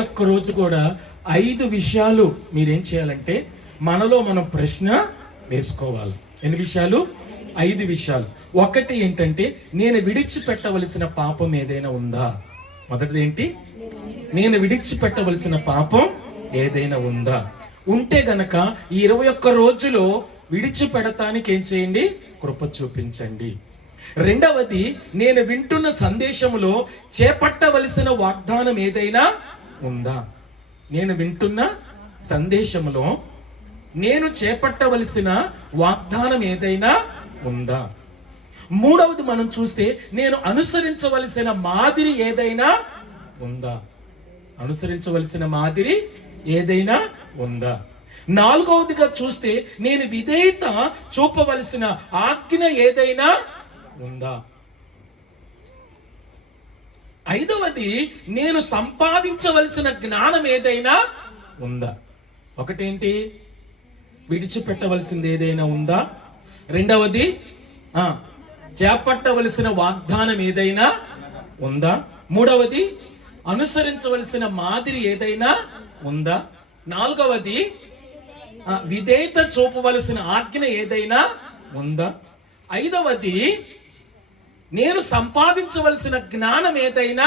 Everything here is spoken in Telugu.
ఒక్క రోజు కూడా 5 విషయాలు మీరేం చేయాలంటే మనలో మనం ప్రశ్న వేసుకోవాలి. ఎన్ని విషయాలు? 5 విషయాలు. ఒకటి ఏంటంటే, నేను విడిచిపెట్టవలసిన పాపం ఏదైనా ఉందా? మొదటిది ఏంటి? నేను విడిచిపెట్టవలసిన పాపం ఏదైనా ఉందా? ఉంటే గనక ఈ 21 రోజులో విడిచిపెడతానికి ఏం చేయండి? కృప చూపించండి. రెండవది, నేను వింటున్న సందేశంలో చేపట్టవలసిన వాగ్దానం ఏదైనా ఉందా? నేను వింటున్న సందేశంలో నేను చేపట్టవలసిన వాగ్దానం ఏదైనా ఉందా? మూడవది మనం చూస్తే, నేను అనుసరించవలసిన మాదిరి ఏదైనా ఉందా? అనుసరించవలసిన మాదిరి ఏదైనా ఉందా? నాలుగవదిగా చూస్తే, నేను విధేయత చూపవలసిన ఆజ్ఞ ఏదైనా ఉందా? ఐదవది, నేను సంపాదించవలసిన జ్ఞానం ఏదైనా ఉందా? ఒకటేంటి? విడిచిపెట్టవలసింది ఏదైనా ఉందా? రెండవది, చేపట్టవలసిన వాగ్దానం ఏదైనా ఉందా? మూడవది, అనుసరించవలసిన మాదిరి ఏదైనా ఉందా? నాలుగవది, విధేయత చూపవలసిన ఆజ్ఞ ఏదైనా ఉందా? ఐదవది, నేను సంపాదించవలసిన జ్ఞానం ఏదైనా